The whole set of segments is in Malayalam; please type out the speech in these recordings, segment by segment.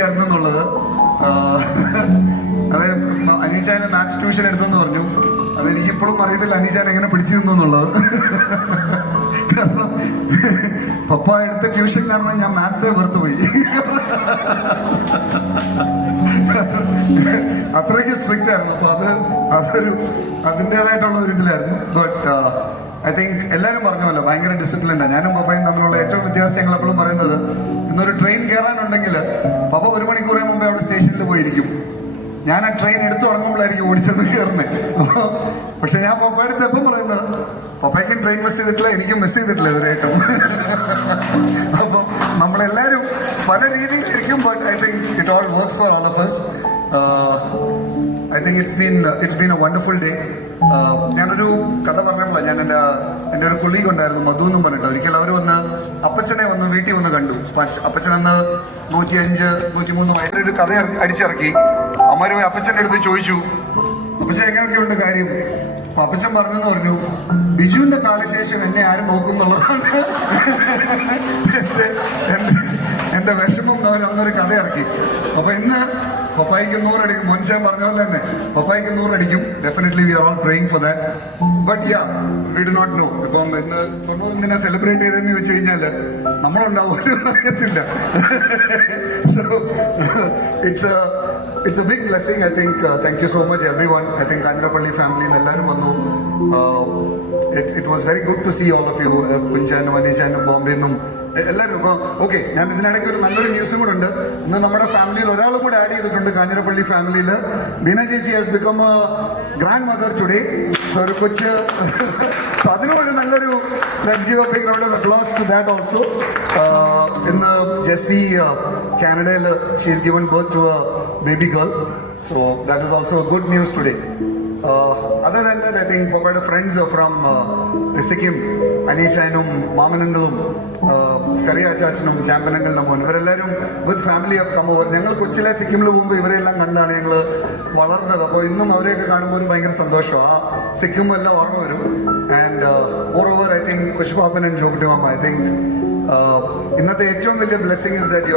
പേടിയായിരുന്നു എന്നുള്ളത്. അതായത് അനീച്ചാനെ മാത്സ് ട്യൂഷൻ എടുത്തെന്ന് പറഞ്ഞു. അതെനിക്കിപ്പോഴും അറിയത്തില്ല അനീച്ചാൻ എങ്ങനെ പിടിച്ചു നിന്നു എന്നുള്ളത്. കാരണം പപ്പ എടുത്ത ട്യൂഷൻ കാരണം ഞാൻ മാത്സേ വെറുത്തുപോയി. അത്രയ്ക്ക് സ്ട്രിക്റ്റ് ആയിരുന്നു. അപ്പൊ അതൊരു അതിൻ്റെതായിട്ടുള്ള ഒരു ഇതിലായിരുന്നു. ബട്ട് ഐ തിങ്ക് എല്ലാവരും പറഞ്ഞല്ലോ ഭയങ്കര ഡിസിപ്ലിൻഡാണ്. ഞാനും പപ്പയും തമ്മിലുള്ള ഏറ്റവും വ്യത്യാസം ഞങ്ങൾ എപ്പോഴും പറയുന്നത്, ഇന്നൊരു ട്രെയിൻ കയറാനുണ്ടെങ്കിൽ പപ്പ 1 മണിക്കൂറേ മുമ്പേ അവിടെ സ്റ്റേഷനിൽ പോയിരിക്കും. ഞാൻ ആ ട്രെയിൻ എടുത്തു തുടങ്ങുമ്പോഴായിരിക്കും ഓടിച്ചത് കയറുന്നത്. പക്ഷെ ഞാൻ പപ്പയുടെ അടുത്ത് എപ്പം പറയുന്നത്, പപ്പയ്ക്കും ട്രെയിൻ മിസ് ചെയ്തിട്ടില്ല, എനിക്കും മിസ് ചെയ്തിട്ടില്ല ഇവരായിട്ടും. അപ്പം നമ്മളെല്ലാവരും പല രീതിയിലിരിക്കും. But I think it all works for all of us. I think it's been a wonderful day. ഞാനൊരു കഥ പറഞ്ഞപ്പോൾ ഞാൻ എൻ്റെ ഒരു കൊളീഗ് ഉണ്ടായിരുന്നു, മധു എന്നും പറഞ്ഞിട്ട്. ഒരിക്കൽ അവർ അപ്പച്ചനെ വീട്ടിൽ വന്ന് കണ്ടു. അപ്പച്ചനെന്ന് 105-103 വയസ്സിലൊരു കഥ അടിച്ചിറക്കി. അമ്മമാര് പോയി അപ്പച്ചൻ്റെ അടുത്ത് ചോദിച്ചു, അപ്പച്ചൻ എങ്ങനെയൊക്കെയുണ്ട് കാര്യം? അപ്പൊ അപ്പച്ചൻ പറഞ്ഞു, ബിജുവിന്റെ കാലശേഷം എന്നെ ആരും നോക്കും എന്നുള്ളതാണ് എന്റെ വിഷമം. അവരന്നൊരു കഥ ഇറക്കി. അപ്പൊ ഇന്ന് പപ്പായിക്ക് 100 അടിക്കും. മോൻഷാൻ പറഞ്ഞ പോലെ തന്നെ പപ്പായിക്ക് 100 അടിക്കും. Definitely we are all praying for that. But yeah, we do not know. ഇപ്പം ഇന്ന് സെലിബ്രേറ്റ് ചെയ്തെന്ന് വെച്ച് കഴിഞ്ഞാൽ നമ്മളുണ്ടാവുമല്ലോ അറിയത്തില്ല. So it's a big blessing. I think thank you so much everyone. I think Kanjirappally ഫാമിലിന്ന് എല്ലാവരും വന്നു. It was very good to see all of you. കുഞ്ചാനും അനീച്ചാനും ബോംബെന്നും എല്ലാവരും. ഇപ്പോൾ ഓക്കെ, ഞാൻ ഇതിനിടയ്ക്ക് ഒരു നല്ലൊരു ന്യൂസും കൂടെ ഉണ്ട്. ഇന്ന് നമ്മുടെ ഫാമിലിയിൽ ഒരാളും കൂടെ ആഡ് ചെയ്തിട്ടുണ്ട്. കാഞ്ഞിരപ്പള്ളി ഫാമിലിയിൽ ബീന ചേച്ചി has become a grand mother today. So ഒരു കൊച്ച്, അതിനും ഒരു നല്ലൊരു let's give a big round of applause to that also. ഇന്ന് ജെസ്സി കാനഡയിൽ she is given birth to a baby girl. So that is also a good news today. Other than that, I think Poppa's friends are from Sikkim, Anishanum, Mamanangalum, Skaria Chachanum, Champanangalum, ഇവരെല്ലാവരും with family of come over. ഞങ്ങൾ കൊച്ചിലെ സിക്കിമിൽ പോകുമ്പോൾ ഇവരെല്ലാം കണ്ടാണ് ഞങ്ങൾ വളർന്നത്. അപ്പോൾ ഇന്നും അവരെയൊക്കെ കാണുമ്പോൾ ഒരു ഭയങ്കര സന്തോഷമാണ്. ആ സിക്കിം എല്ലാം ഓർമ്മ വരും. And moreover I think Kushupappan and Jobitty മാമ, ഐ തിങ്ക് ഇന്നത്തെ ഏറ്റവും വലിയ blessing is that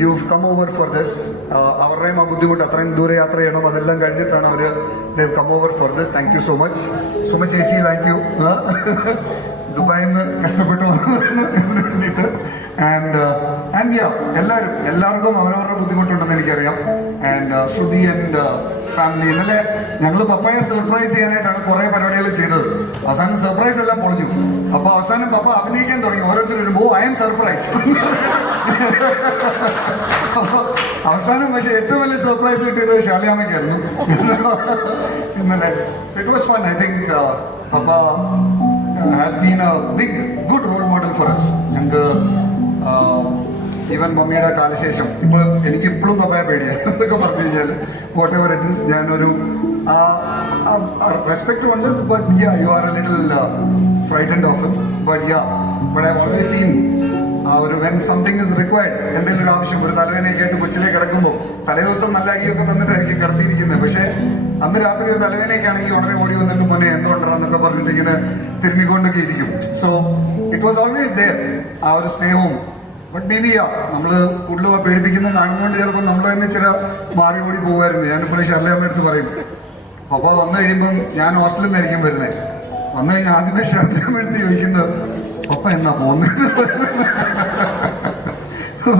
you've come over for this. അവരുടെയും ആ ബുദ്ധിമുട്ട്, അത്രയും ദൂരെ യാത്ര ചെയ്യണം, അതെല്ലാം കഴിഞ്ഞിട്ടാണ് അവർ they've come over for this. Thank you so much. Suma ചേച്ചി, താങ്ക് യു. ദുബായിൽ നിന്ന് കഷ്ടപ്പെട്ടു വന്നതിന് വേണ്ടിയിട്ട്. ആൻഡ് യാ, എല്ലാവർക്കും അവരവരുടെ ബുദ്ധിമുട്ടുണ്ടെന്ന് എനിക്കറിയാം. ആൻഡ് ശ്രുതി ആൻഡ് ഫാമിലി, ഇന്നലെ ഞങ്ങൾ പപ്പയെ സർപ്രൈസ് ചെയ്യാനായിട്ടാണ് കുറെ പരിപാടികൾ ചെയ്തത്. അവസാനം സർപ്രൈസ് എല്ലാം പൊളിഞ്ഞു. അപ്പൊ അവസാനം പപ്പ അഭിനയിക്കാൻ തുടങ്ങി. ഓരോരുത്തർ വരുമ്പോൾ ഐ എം സർപ്രൈസ്. അവസാനം പക്ഷെ ഏറ്റവും വലിയ സർപ്രൈസ് കിട്ടിയത് ഷാലിയാമ്മയ്ക്കായിരുന്നു ഇന്നലെ. So it was fun. I think പപ്പ has been a big good role model for us. ഞങ്ങൾക്ക് ഈവൻ മമ്മിയുടെ കാലശേഷം എനിക്ക് ഇപ്പോഴും പപ്പയെ പേടിയാണ് എന്നൊക്കെ പറഞ്ഞു കഴിഞ്ഞാൽ വാട്ട് എവർ ഇറ്റ് ഈസ്. ഞാനൊരു റെസ്പെക്ട് ഉണ്ട്. But yeah, you are a little frightened of it. But yeah, but I always seen ഒരു വെൻ സംതിങ് ഇസ് റിക്വയർഡ്, എന്തെങ്കിലും ഒരു ആവശ്യം, ഒരു തലവേനയൊക്കെ ആയിട്ട് കൊച്ചിലേക്ക് കിടക്കുമ്പോൾ തലേദിവസം നല്ല അടിയൊക്കെ തന്നിട്ടായിരിക്കും കിടത്തിയിരിക്കുന്നത്. പക്ഷേ അന്ന് രാത്രി ഒരു തലവേനയൊക്കെ ആണെങ്കിൽ ഉടനെ ഓടി വന്നിട്ട് മോനെ എന്തുകൊണ്ടാന്നൊക്കെ പറഞ്ഞിട്ട് ഇങ്ങനെ തിരുമ്മിക്കൊണ്ടൊക്കെ ഇരിക്കും. So it was always there, ആ ഒരു സ്നേഹവും. ബട്ട് ബേബി, നമ്മൾ കൂടുതൽ പേടിപ്പിക്കുന്നത് കാണുന്നതുകൊണ്ട് ചിലപ്പോൾ നമ്മൾ തന്നെ ചില മാറി ഓടി പോകുമായിരുന്നു. ഞാനിപ്പോൾ ഷർലയമ്മയുടെ അടുത്ത് പറയും, പപ്പ വന്നു കഴിയുമ്പം ഞാൻ ഹോസ്റ്റലിൽ നിന്നായിരിക്കും വരുന്നത്. വന്നു കഴിഞ്ഞാൽ ആദ്യമേ ഷർലയമ്മ എടുത്ത് ചോദിക്കുന്നത് പപ്പ എന്നാ പോകുന്നത്.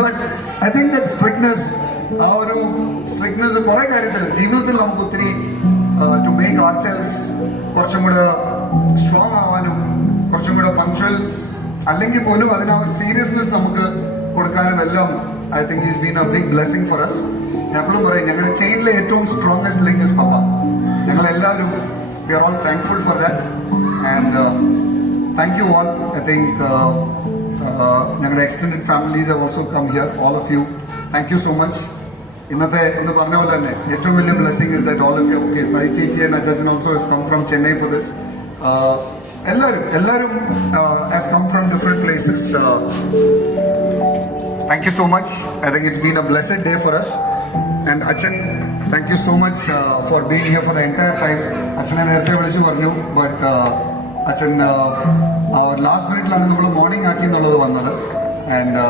But I think that strictness, ആ ഒരു സ്ട്രിക്ട്നെസ് കുറെ കാര്യത്തിൽ ജീവിതത്തിൽ നമുക്ക് ഒത്തിരി ടു മേക്ക് അവർ സെൽസ് കുറച്ചും കൂടെ സ്ട്രോങ് ആവാനും കുറച്ചും കൂടെ പങ്ക്ച്വൽ അല്ലെങ്കിൽ പോലും അതിനാ ഒരു സീരിയസ്നെസ് നമുക്ക് കൊടുക്കാനും എല്ലാം I think is been a big blessing for us. ഞാൻ എപ്പോഴും പറയും, ഞങ്ങളുടെ ചെയിനിലെ ഏറ്റവും സ്ട്രോങ്ങസ്റ്റ് ലിങ്ക് ഇസ് പപ്പ. ഞങ്ങളെല്ലാവരും we are all thankful for that. And thank you all. I think ഞങ്ങളുടെ extended families have also come here, all of you. Thank you so much. ഇന്നത്തെ എന്ന് പറഞ്ഞ പോലെ തന്നെ ഏറ്റവും വലിയ blessing is that all of you. Okay, Sai ചേച്ചി ആൻഡ് അച്ചാച്ചൻ also has come from Chennai for this. എല്ലാവരും has come from different places. Thank you so much. I think it's been a blessed day for us. And Achan, thank you so much for being here for the entire time. Achan നേരത്തെ വിളിച്ചു പറഞ്ഞു, but Achan ലാസ്റ്റ് മിനിറ്റിലാണ് നമ്മൾ മോർണിംഗ് ആക്കി എന്നുള്ളത് വന്നത്. And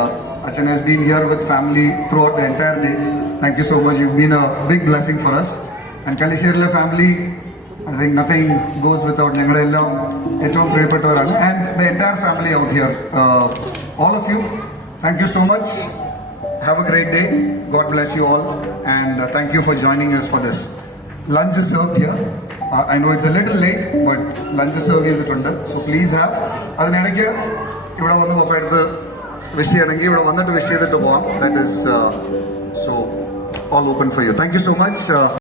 Achan has been here with family throughout the entire day. Thank you so much. You've been a big blessing for us. And Kalisherla family, I think nothing goes without Nyangadellam, Etvam Priyappettavaranu, and the entire family out here. All of you, thank you so much. Have a great day. God bless you all. And thank you for joining us for this. Lunch is served here. I know it's a little late, but lunch is served ചെയ്തിട്ടുണ്ട്. So please have. അതിനിടയ്ക്ക് ഇവിടെ വന്ന് പപ്പയെടുത്ത് വിഷ് ചെയ്യണമെങ്കിൽ ഇവിടെ വന്നിട്ട് വിഷ് ചെയ്തിട്ട് പോവാം. That is so all open for you. Thank you so much.